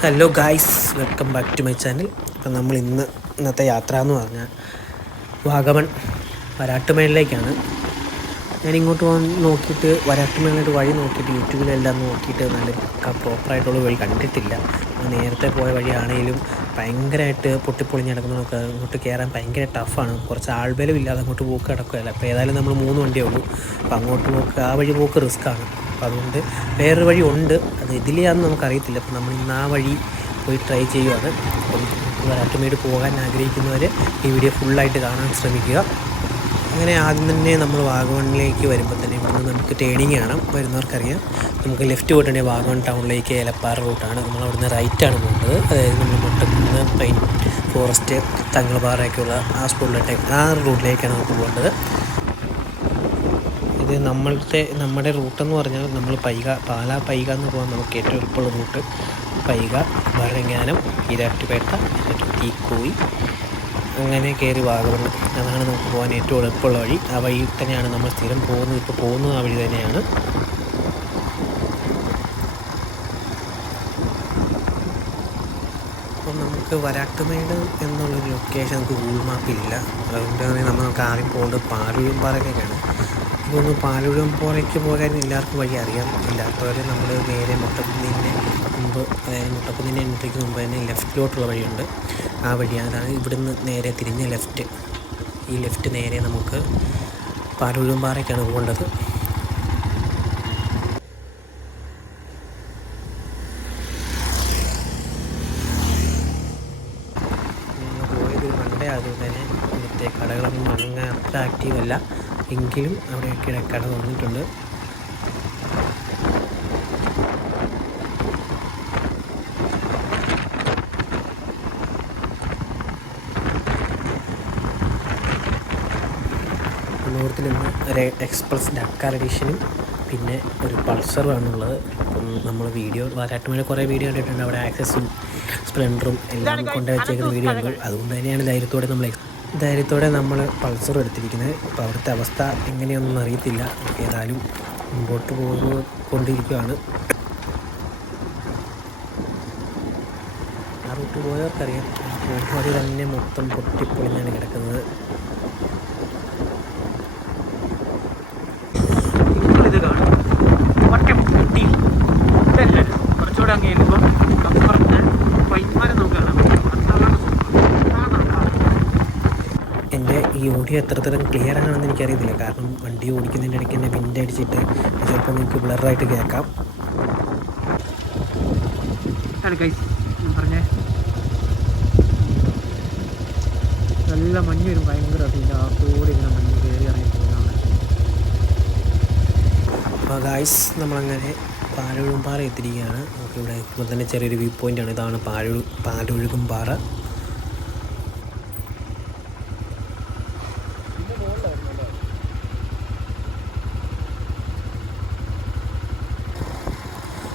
Hello guys, welcome back to my channel. അപ്പം നമ്മൾ ഇന്നത്തെ യാത്ര എന്ന് പറഞ്ഞാൽ വാഗമൺ വരാട്ടുമേളിലേക്കാണ്. ഞാനിങ്ങോട്ട് നോക്കിയിട്ട് വരാട്ടുമേളിലോട്ട് വഴി നോക്കിയിട്ട് യൂട്യൂബിലെല്ലാം നോക്കിയിട്ട് നല്ല പ്രോപ്പറായിട്ടുള്ള വഴി കണ്ടിട്ടില്ല. നേരത്തെ പോയ വഴിയാണെങ്കിലും ഭയങ്കരമായിട്ട് പൊട്ടിപ്പൊളിഞ്ഞ് കിടക്കുന്നതൊക്കെ അങ്ങോട്ട് കയറാൻ ഭയങ്കര ടഫാണ്. കുറച്ച് ആൾബലം ഇല്ലാതെ അങ്ങോട്ട് പോക്ക് കിടക്കുകയല്ല. അപ്പോൾ ഏതായാലും നമ്മൾ 3 വണ്ടിയേ ഉള്ളൂ. അപ്പോൾ അങ്ങോട്ട് പോക്ക് ആ വഴി പോക്ക് റിസ്ക്കാണ്. അപ്പോൾ അതുകൊണ്ട് വേറൊരു വഴി ഉണ്ട്, അത് ഇതിലെയാണെന്ന് നമുക്കറിയത്തില്ല. അപ്പോൾ നമ്മൾ ഇന്ന് ആ വഴി പോയി ട്രൈ ചെയ്യുവാണ്. അപ്പം വരാട്ടുമേട് പോകാൻ ആഗ്രഹിക്കുന്നവർ ഈ വീഡിയോ ഫുള്ളായിട്ട് കാണാൻ ശ്രമിക്കുക. അങ്ങനെ ആദ്യം തന്നെ നമ്മൾ വാഗമണിലേക്ക് വരുമ്പോൾ തന്നെ ഇവിടുന്ന് നമുക്ക് ടേണിങ് കാണാം. വരുന്നവർക്കറിയാം, നമുക്ക് ലെഫ്റ്റ് പോയിട്ടുണ്ടെങ്കിൽ വാഗമൺ ടൗണിലേക്ക് ഏലപ്പാറ റൂട്ടാണ്. നമ്മൾ അവിടുന്ന് റൈറ്റാണ് പോകുന്നത്. അതായത് നമ്മൾ മുട്ടക്കുന്ന് പൈൻ ഫോറസ്റ്റ് തങ്ങൾപ്പാറയൊക്കെയുള്ള ആ റൂട്ടിലേക്കാണ് നമുക്ക് പോകേണ്ടത്. ഇത് നമ്മുടെ റൂട്ടെന്ന് പറഞ്ഞാൽ നമ്മൾ പാലാ പൈക എന്ന് പോകാൻ നമുക്ക് ഏറ്റവും എളുപ്പമുള്ള റൂട്ട് പൈക, ഭരണങ്ങാനം, ഈരാറ്റുപേട്ട, തീക്കോയി, അങ്ങനെ കയറി വാഗമൺ. അതാണ് നമുക്ക് പോകാൻ ഏറ്റവും എളുപ്പമുള്ള വഴി. ആ വഴി തന്നെയാണ് നമ്മൾ സ്ഥിരം പോകുന്നത്. ഇപ്പോൾ പോകുന്നത് ആ വഴി തന്നെയാണ്. അപ്പം നമുക്ക് വരാട്ടുമേട് എന്നുള്ളൊരു ലൊക്കേഷൻ നമുക്ക് ഗൂഗിൾ മാപ്പില്ല. അതുകൊണ്ട് തന്നെ നമുക്ക് ആദ്യം പോകേണ്ടത് പാലൂരുംപാറയിലേക്കാണ്. ഇതൊന്ന് പാലൂരുംപാറയ്ക്ക് പോകാൻ എല്ലാവർക്കും വഴി അറിയാം. ഇല്ലാത്തവർ നമ്മൾ നേരെ മുട്ടക്കുന്നിൻ്റെ മുമ്പ്, അതായത് മുട്ടക്കുന്നിൻ്റെ എൻട്രിക്ക് മുമ്പ് തന്നെ ലെഫ്റ്റിലോട്ടുള്ള വഴിയുണ്ട്. ആ വഴി അതാണ് ഇവിടുന്ന് നേരെ തിരിഞ്ഞ ലെഫ്റ്റ്. ഈ ലെഫ്റ്റ് നേരെ നമുക്ക് പാലൂരുംപാറയ്ക്കാണ് പോകേണ്ടത്. അതുകൊണ്ട് തന്നെ ഇവിടുത്തെ കടകളൊന്നും അങ്ങനെ അത്ര ആക്റ്റീവല്ല. എങ്കിലും അവിടെയൊക്കെ കട വന്നിട്ടുണ്ട്. നോർത്തിൽ നിന്ന് ഒരു എക്സ്പ്രസ് ഡക്കാർ എഡിഷനും പിന്നെ ഒരു പൾസറുമാണുള്ളത്. അപ്പം നമ്മൾ വരാട്ടുമേട് കുറേ വീഡിയോ കണ്ടിട്ടുണ്ട്. അവിടെ ആക്സസും സ്പ്ലെൻഡറും എല്ലാം കൊണ്ടുവച്ചേക്കുന്ന വീഡിയോ ഉണ്ട്. അതുകൊണ്ട് തന്നെയാണ് ധൈര്യത്തോടെ നമ്മൾ പൾസർ എടുത്തിരിക്കുന്നത്. അപ്പോൾ അവിടുത്തെ അവസ്ഥ എങ്ങനെയൊന്നും അറിയത്തില്ല. ഏതായാലും മുമ്പോട്ട് കൊണ്ടിരിക്കുകയാണ്. ആ റൂട്ട് പോയവർക്കറിയാം, വഴി തന്നെ മൊത്തം പൊട്ടിപ്പൊളിഞ്ഞാണ് കിടക്കുന്നത്. ഇത് കാണും കുറച്ചുകൂടെ അങ്ങ് ചെല്ലുമ്പോൾ അപ്പുറത്ത് പൈന്മരം നമുക്ക് കാണാം. എൻ്റെ ഈ ഓഡിയോ എത്രത്തരം ക്ലിയർ ആണെന്ന് എനിക്കറിയത്തില്ല. കാരണം വണ്ടി ഓടിക്കുന്നതിൻ്റെ ഇടയ്ക്ക് തന്നെ വിൻഡ് അടിച്ചിട്ട് ചിലപ്പോൾ നിങ്ങൾക്ക് ബ്ലറായിട്ട് കേൾക്കാം. പറഞ്ഞേ നല്ല മഞ്ഞ് വരും, ഭയങ്കര കൂടെ ഇങ്ങനെ മഞ്ഞ് കയറി ഇറങ്ങി പോകുന്നതാണ്. അപ്പോൾ ഗായ്സ്, നമ്മളങ്ങനെ പാലൊഴുകുംപാറ എത്തിയിരിക്കുകയാണ്. നമുക്കിവിടെ ഇപ്പോൾ തന്നെ ചെറിയൊരു വ്യൂ പോയിൻ്റാണ്. ഇതാണ് പാലൊഴുകുംപാറ.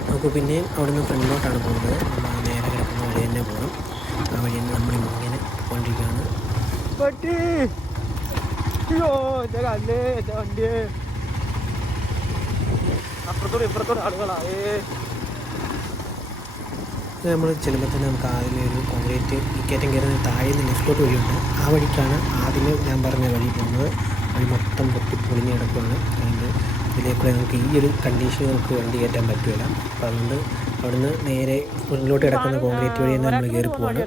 നമുക്ക് പിന്നെ അവിടുന്ന് ഫ്രണ്ടിലോട്ടാണ് പോകുന്നത്. നമ്മൾ നേരെ കിടക്കുന്ന വഴി തന്നെ പോകണം. ആ വഴി തന്നെ നമ്മളിങ്ങനെ പോയിക്കൊണ്ടിരിക്കുകയാണ്. നമ്മൾ ചെല്ലുമ്പോൾ തന്നെ നമുക്ക് ആദ്യമേ ഒരു കോൺക്രീറ്റ് കയറ്റം കയറുന്ന താഴെ നിന്ന് ലെഫ്റ്റിലോട്ട് വഴിയുണ്ട്. ആ വഴിക്കാണ് ആദ്യമേ ഞാൻ പറഞ്ഞ വഴി പോകുന്നത്. വഴി മൊത്തം പൊട്ടിപ്പൊളിഞ്ഞ് കിടക്കുകയാണ്. അതുകൊണ്ട് ഇതിലേക്കൂടെ നമുക്ക് ഈ ഒരു കണ്ടീഷനിൽ നമുക്ക് വണ്ടി കയറ്റാൻ പറ്റുകയില്ല. അപ്പോൾ അതുകൊണ്ട് അവിടുന്ന് നേരെ മുന്നിലോട്ട് കിടക്കുന്ന കോൺക്രീറ്റ് വഴി തന്നെ നമ്മൾ കയറി പോവാണ്.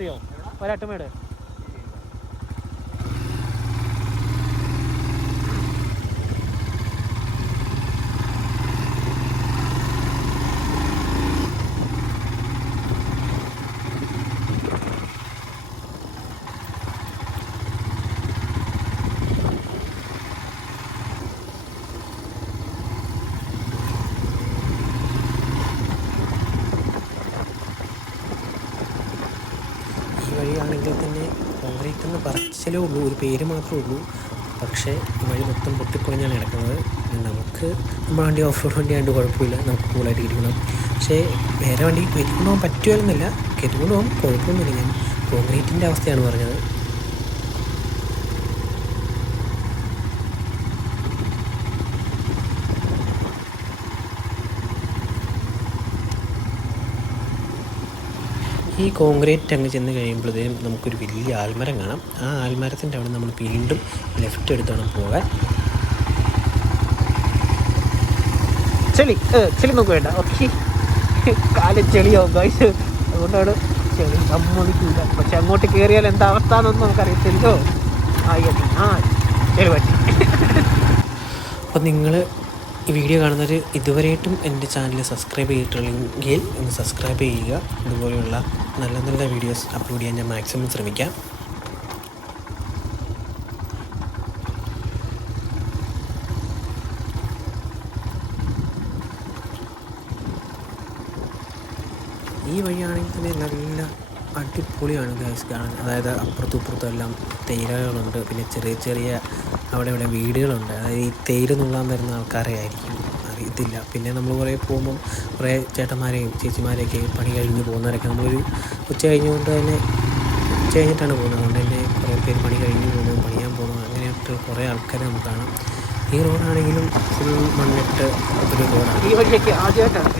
വഴിയാണെങ്കിൽ തന്നെ കോൺക്രീറ്റ് എന്ന് പറച്ചിലേ ഉള്ളൂ, ഒരു പേര് മാത്രമേ ഉള്ളൂ. പക്ഷേ വഴി മൊത്തം പൊട്ടിപ്പൊളിഞ്ഞാണ് കിടക്കുന്നത്. നമ്മുടെ വണ്ടി ഓഫ് റോഡ് വണ്ടി ആയതുകൊണ്ട് കുഴപ്പമില്ല, നമുക്ക് കൂളായിട്ട് ഇരിക്കണം. പക്ഷേ വേറെ വണ്ടി കയറ്റിക്കൊണ്ട് പോകാൻ പറ്റുമായിരുന്നില്ല. കയറ്റിക്കൊണ്ട് പോകാൻ കുഴപ്പമൊന്നുമില്ല. ഞാൻ കോൺക്രീറ്റിൻ്റെ അവസ്ഥയാണ് പറഞ്ഞത്. ഈ കോൺക്രീറ്റ് അങ്ങ് ചെന്ന് കഴിയുമ്പോഴത്തേനും നമുക്കൊരു വലിയ ആൽമരം കാണാം. ആ ആൽമരത്തിൻ്റെ അവിടെ നമ്മൾ വീണ്ടും ലെഫ്റ്റ് എടുത്തോണം പോകാൻ. ചെളി നോക്ക് വേണ്ട. ഓക്കെ, കാലം ചെളിയോ ഗൈസ്, അതുകൊണ്ടാണ് ചെളി സമ്മതിക്കില്ല. പക്ഷെ അങ്ങോട്ട് കയറിയാൽ എന്താ അവസ്ഥ എന്നൊന്നും നമുക്കറിയത്തില്ലോ. ചെളി പറ്റി. അപ്പം നിങ്ങൾ ഈ വീഡിയോ കാണുന്നവർ ഇതുവരെയായിട്ടും എൻ്റെ ചാനൽ സബ്സ്ക്രൈബ് ചെയ്തിട്ടുണ്ടെങ്കിൽ ഒന്ന് സബ്സ്ക്രൈബ് ചെയ്യുക. ഇതുപോലെയുള്ള നല്ല നല്ല വീഡിയോസ് അപ്ലോഡ് ചെയ്യാൻ ഞാൻ മാക്സിമം ശ്രമിക്കാം. ഈ വഴിയാണെങ്കിൽ തന്നെ നല്ല അടിപൊളിയാണ് ഗൈസ് കാണാൻ. അതായത് അപ്പുറത്തും ഇപ്പുറത്തും എല്ലാം തേയിലകളുണ്ട്, പിന്നെ ചെറിയ ചെറിയ അവിടെ ഇവിടെ വീടുകളുണ്ട്. അതായത് ഈ തേയില നുള്ളാൻ വരുന്ന ആൾക്കാരെ ആയിരിക്കും, അറിയത്തില്ല. പിന്നെ നമ്മൾ കുറേ പോകുമ്പം കുറേ ചേട്ടന്മാരെയും ചേച്ചിമാരെയൊക്കെ പണി കഴിഞ്ഞ് പോകുന്നവരൊക്കെ നമ്മളൊരു ഉച്ച കഴിഞ്ഞുകൊണ്ട് തന്നെ ഉച്ച കഴിഞ്ഞിട്ടാണ് പോകുന്നത്. അതുകൊണ്ട് തന്നെ കുറേ പേര് പണി കഴിഞ്ഞ് പോകുന്നു, പണിയാൻ പോകുന്നു, അങ്ങനെയായിട്ട് കുറേ ആൾക്കാരെ നമുക്ക് കാണാം. ഈ റോഡാണെങ്കിലും ഫുൾ മണ്ണിട്ട് ഒരു റോഡാണ്. ഈ വഴിയൊക്കെ ആദ്യമായിട്ടാണ്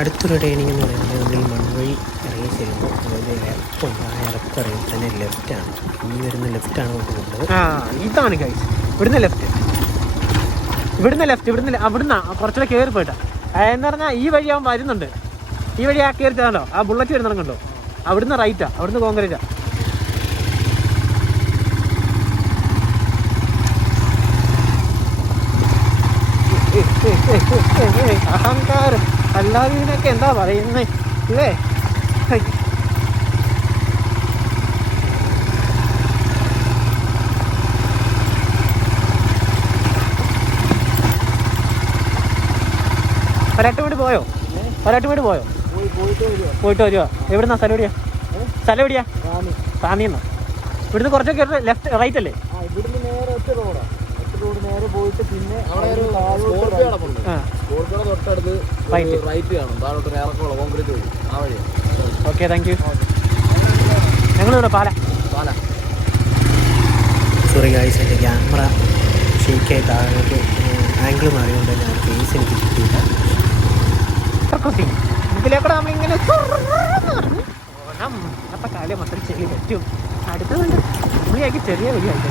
അടുത്തൊരു ടേണിംഗ് എന്ന് പറയുന്നത് നമ്മൾ ഈ മൺവഴി ഇറങ്ങി ചെല്ലുമ്പോൾ അതായത് ഇറക്കമുണ്ട്. ആ ഇറക്കം ഇറങ്ങി തന്നെ ലെഫ്റ്റാണ്. ഈ വരുന്ന ലെഫ്റ്റാണ് നമുക്ക് കൊണ്ടത്. ഇതാണ് ഗൈസ് ഇവിടുന്ന് ലെഫ്റ്റ്, അവിടുന്ന് കുറച്ചുകൂടെ കയറി പോയിട്ടാ. എന്ന് പറഞ്ഞാൽ ഈ വഴി അവൻ വരുന്നുണ്ട്. ഈ വഴി ആ കയറിച്ചാണല്ലോ, ആ ബുള്ളറ്റ് വരുന്ന കണ്ടോ, അവിടുന്ന് റൈറ്റാ, അവിടുന്ന് കോൺക്രീറ്റാ. അഹങ്കാരം അല്ലാതെ ഇതിനൊക്കെ എന്താ പറയുന്നേ ഇല്ലേ? ഒരാട്ടുമീട് പോയോ? പോയിട്ട് വരുവാ. എവിടുന്നാ? സ്ഥലം എവിടെയാ? റാന്നിന്നാ. ഇവിടുന്ന് കുറച്ചൊക്കെ ലെഫ്റ്റ് റൈറ്റ് അല്ലേ? ഇവിടുന്ന് നേരെ ഒറ്റ റോഡ് നേരെ പോയിട്ട് പിന്നെ തൊട്ടടുത്ത് റൈറ്റ് കാണും. താഴോട്ട് ഇറക്കമുള്ള കോൺക്രീറ്റ് വഴി, ആ വഴിയാണ്. Okay, thank you. ഞങ്ങളിവിടെ പാല. സോറി ഗൈസ്, എൻ്റെ ക്യാമറ ഷേക്കായി താഴോട്ട് ആംഗിൾ മാറിയോണ്ട് തന്നെ ആ ഫേസ് എനിക്ക് കിട്ടിയില്ല. ഇതിലേക്കൂടെ നമ്മളിങ്ങനെ അപ്പം കാലം മാത്രം ചെളി പറ്റും. അടുത്തതുണ്ട് പുള്ളിയാക്കി ചെറിയ വഴിയായിട്ട്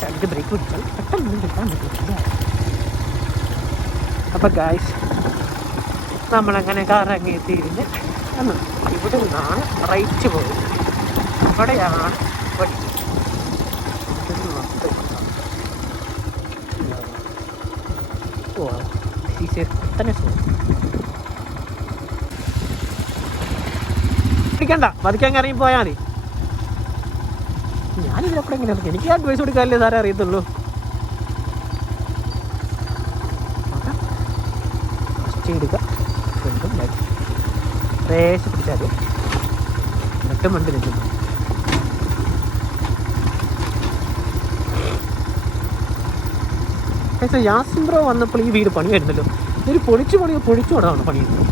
ചടിക്ക് ബ്രേക്ക് പിടിച്ചാൽ പെട്ടെന്നൊന്നും കിട്ടാൻ പറ്റില്ല. അപ്പം ഗായ്സ് നമ്മളങ്ങനെ കറങ്ങി എത്തിയിരുന്ന് ഇവിടെ നിന്നാണ് റൈറ്റ് പോകുന്നത്. അവിടെയാണ് വഴി. പിടിക്കണ്ട, പതുക്കാൻ ഇറങ്ങി പോയാൽ മതി. ഞാനിതിലൊക്കെ എങ്ങനെ ഇറങ്ങി? എനിക്ക് അഡ്വൈസ് കൊടുക്കാനല്ലേ സാറേ അറിയത്തുള്ളൂ. ഫസ്റ്റ് എടുക്കുക, ഫ്രണ്ടും റേസ് പിടിച്ചാൽ എന്നിട്ടും വണ്ടി നിൽക്കുന്നു. പക്ഷേ യാസിൻ ബ്രോ വന്നപ്പോൾ ഈ വീട് പണിയായിരുന്നല്ലോ. ഇതൊരു പൊളിച്ചോടാണ് പണിയുന്നത്.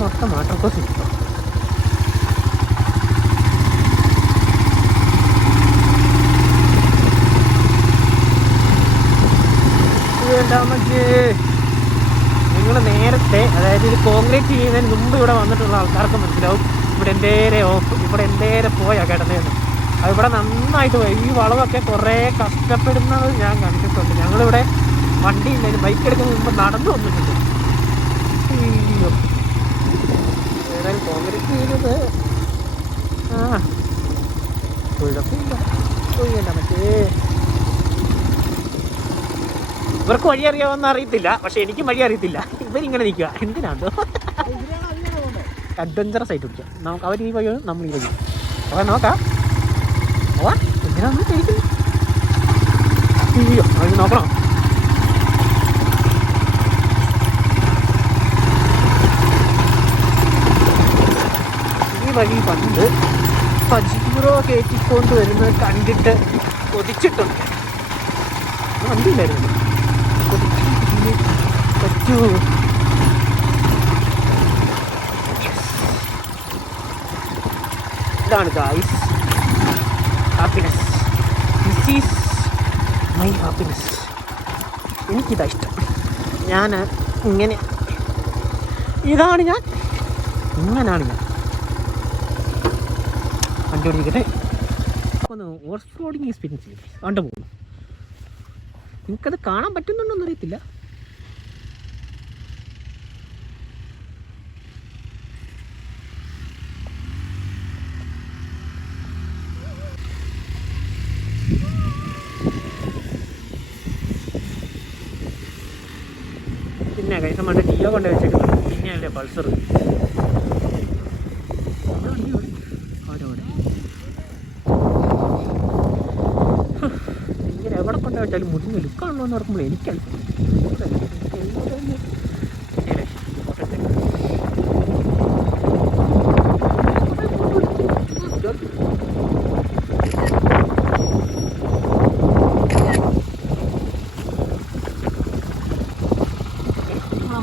മൊത്തം മാറ്റമൊക്കെ സിസ്റ്റം. നിങ്ങൾ നേരത്തെ, അതായത് ഇത് കോൺക്രീറ്റ് ചെയ്യുന്നതിന് മുമ്പ് ഇവിടെ വന്നിട്ടുള്ള ആൾക്കാർക്ക് മനസ്സിലാവും ഇവിടെ എന്തേരെ പോയാ കിടന്നതെന്ന്. അത് ഇവിടെ നന്നായിട്ട് പോയി. ഈ വളവൊക്കെ കുറേ കഷ്ടപ്പെടുന്നത് ഞാൻ കണ്ടിട്ടുണ്ട്. ഞങ്ങളിവിടെ വണ്ടി ഇല്ലായിരുന്നു, ബൈക്ക് എടുക്കുന്നതിന് മുമ്പ് നടന്നു വന്നിട്ടുണ്ട്. അയ്യോ, ഏതായാലും കോൺക്രീറ്റ് ചെയ്യുന്നത് കുഴപ്പമില്ല. ഇവർക്ക് വഴി അറിയാമെന്ന് അറിയത്തില്ല, പക്ഷെ എനിക്കും വഴി അറിയത്തില്ല. ഇവരിങ്ങനെ നിൽക്കുക എന്തിനാണ്ടോ? അഡ്വഞ്ചറസ് ആയിട്ട് പിടിക്കാം നമുക്ക്. അവർ ഈ വഴിയാണ്, നമ്മൾ ഈ വഴിയാണ്. അപ്പോൾ നോക്കാം. എന്തിനാ നമ്മൾ കഴിക്കുന്നത്? അയ്യോ, അത് നോക്കണം. വഴി വന്ന് പജീറോ കയറ്റിക്കൊണ്ട് വരുന്നത് കണ്ടിട്ട് കൊതിച്ചിട്ടുണ്ട്. വണ്ടിയില്ലായിരുന്നു, കൊതിച്ചിട്ട് പറ്റുമോ? ഇതാണ് guys happiness. This is my happiness. എനിക്കിതാ ഇഷ്ടം. ഞാൻ ഇങ്ങനെ, ഇതാണ് ഞാൻ, ഇങ്ങനാണ് ഞാൻ. വണ്ടി ഓടിക്കട്ടെ. ഒന്ന് ഓഫ് റോഡിങ് എക്സ്പീരിയൻസ് ചെയ്തു കണ്ടു പോകുന്നു. നിങ്ങൾക്കത് കാണാൻ പറ്റുന്നുണ്ടോയെന്ന് അറിയത്തില്ല. പിന്നെ കൈസം പണ്ട് ടിയോ കൊണ്ട് വെച്ചേക്കുന്നത്, പിന്നെയല്ലേ പൾസർ. ഇങ്ങനെ എവിടെ കൊണ്ട് വെച്ചാലും മുടിഞ്ഞ ലുക്കാണല്ലോ എന്ന് ഓർക്കുമ്പോൾ എനിക്കല്ല.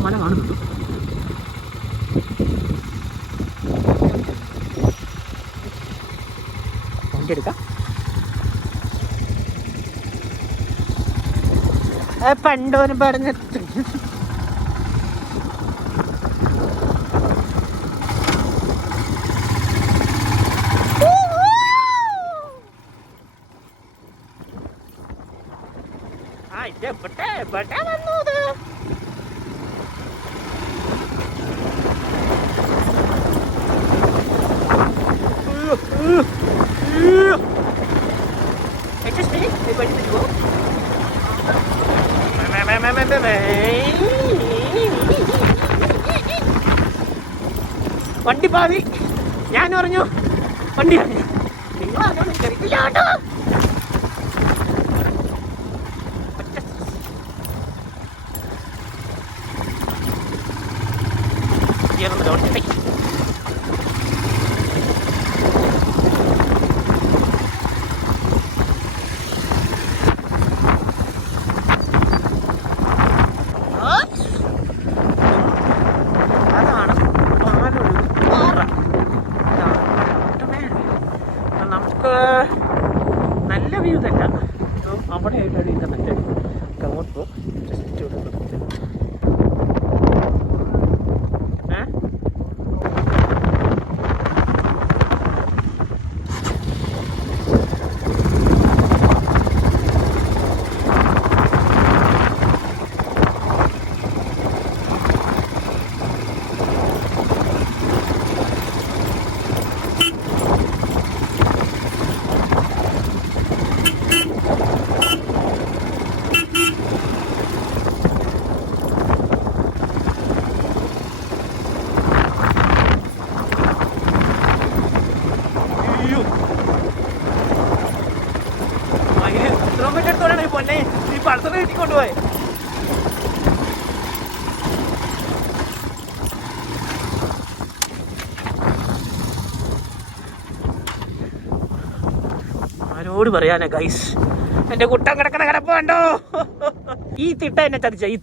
മല കാണുന്നുണ്ടോ? വണ്ടി എടുക്കാം. പണ്ടോന് പറഞ്ഞ വന്നത്. വണ്ടി പാതി, ഞാൻ പറഞ്ഞു വണ്ടി നല്ല വ്യൂ തന്നെ. അവിടെ ആയിട്ടാണ് ഇത് മറ്റേ കവർ ജസ്റ്റ് പൊന്നെ ഈ പൾസർ കയറ്റിക്കൊണ്ടുപോയി. ആരോട് പറയാനാ ഗൈസ്, എന്റെ കുട്ടം കിടക്കണ കിടപ്പ് കണ്ടോ? ഈ തിട്ട എന്നെ ചതിച്ച, ഈ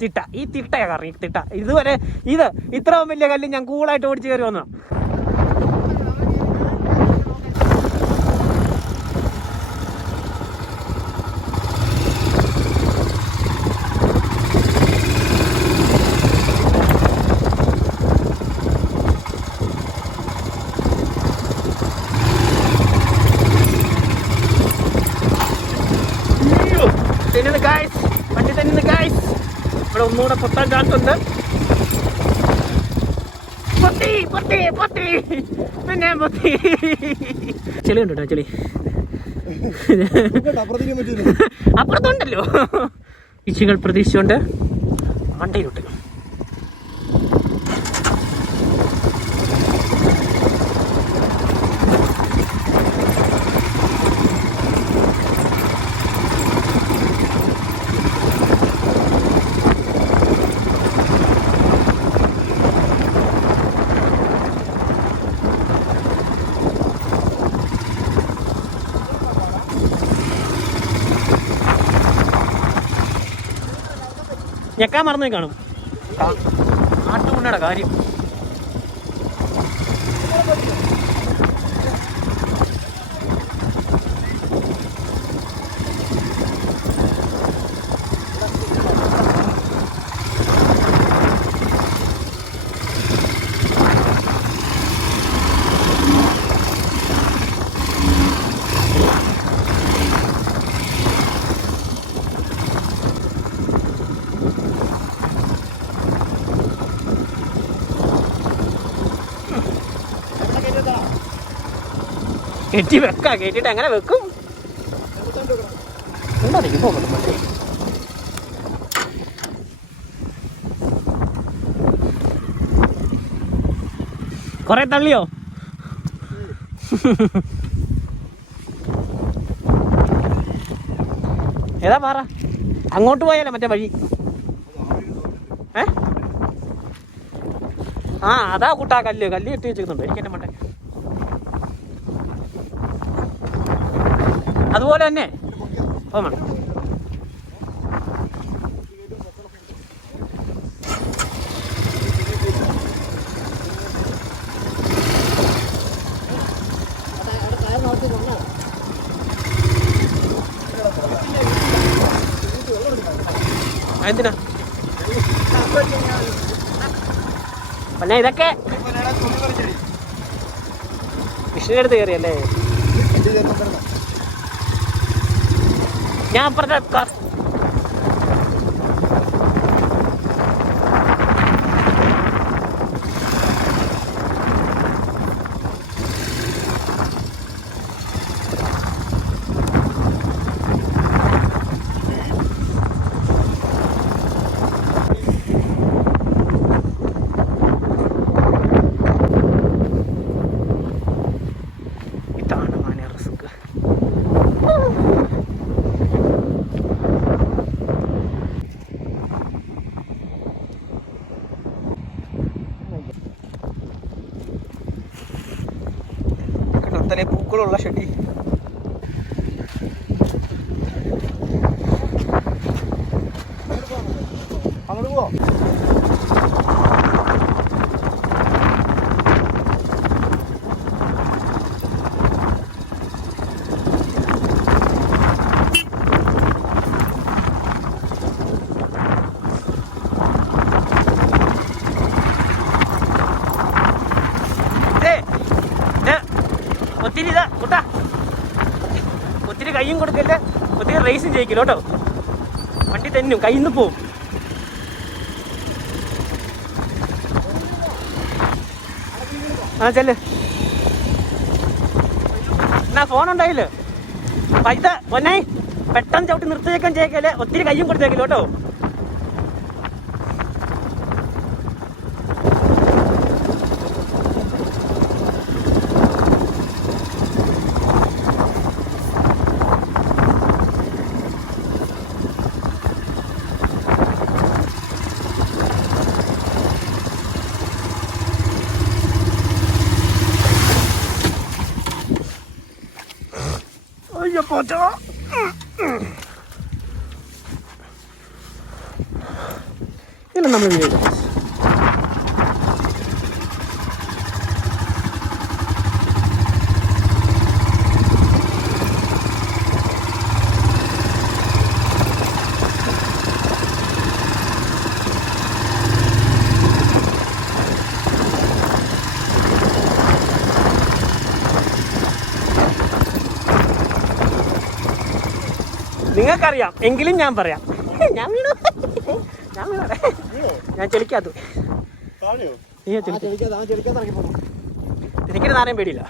തിട്ടയാ കാരണം. ഈ തിട്ട ഇതുവരെ ഇത്രയും വലിയ കല്ല് ഞാൻ കൂളായിട്ട് ഓടിച്ച് കയറി വന്നു. വണ്ടി തന്നെ ഗൈസ്, ഇവിടെ ഒന്നുകൂടെ പൊട്ടാൻ ചാൻസ് ഉണ്ട്. പൊട്ടി പിന്നെ പൊട്ടി. ചെളി ഉണ്ട് കേട്ടോ, ചെളി അപ്പുറത്തുണ്ടല്ലോ. ഇച്ചികൾ പ്രതീക്ഷിച്ചുകൊണ്ട് മണ്ടയിലോട്ട്. ഞെക്കാൻ മറന്നു കാണും. ആട്ടുമുണ്ണയുടെ കാര്യം. കെട്ടി വെക്ക, കെട്ടിട്ട് എങ്ങനെ വെക്കും? കൊറേ തള്ളിയോ? ഏതാ പാറ? അങ്ങോട്ട് പോയാലോ മറ്റേ വഴി? അതാ കൂട്ടാ കല്ല് കെട്ടി വെച്ചിരുന്നുണ്ട്. എനിക്ക് എന്നെ മണ്ടേ അതുപോലെ തന്നെ വേണം. എന്തിനാ പിന്നെ ഇതൊക്കെ മിഷീൻ എടുത്ത് കയറിയല്ലേ? ഞാൻ അപ്പുറത്തെ പൂക്കളുള്ള ഷെഡി. അങ്ങോട്ട് പോവാം. ഒത്തിരി ഇതാ കൂട്ടാ, ഒത്തിരി കയ്യും കൊടുക്കല്ലേ, ഒത്തിരി റേസും ചെയ്യിക്കില്ല കേട്ടോ. വണ്ടി തെന്നും, കയ്യിൽ നിന്ന് പോവും. ചെല്ല്. എന്നാ ഫോണുണ്ടായില്ലേ പൈസ പൊന്നായി പെട്ടെന്ന് ചവിട്ടി നിർത്തിയേക്കാൻ ചെയ്യിക്കല്ലേ, ഒത്തിരി കയ്യും കൊടുത്തേക്കില്ല കേട്ടോ. പോച്ചോ ഇല്ല നമ്മൾ വീട് നിങ്ങൾക്കറിയാം എങ്കിലും ഞാൻ പറയാം. ഞാൻ വീണു, ഞാൻ വീണോടെ, ഞാൻ ചെളിക്കാത്തു. എനിക്കൊരു നാരയും പേടിയില്ല.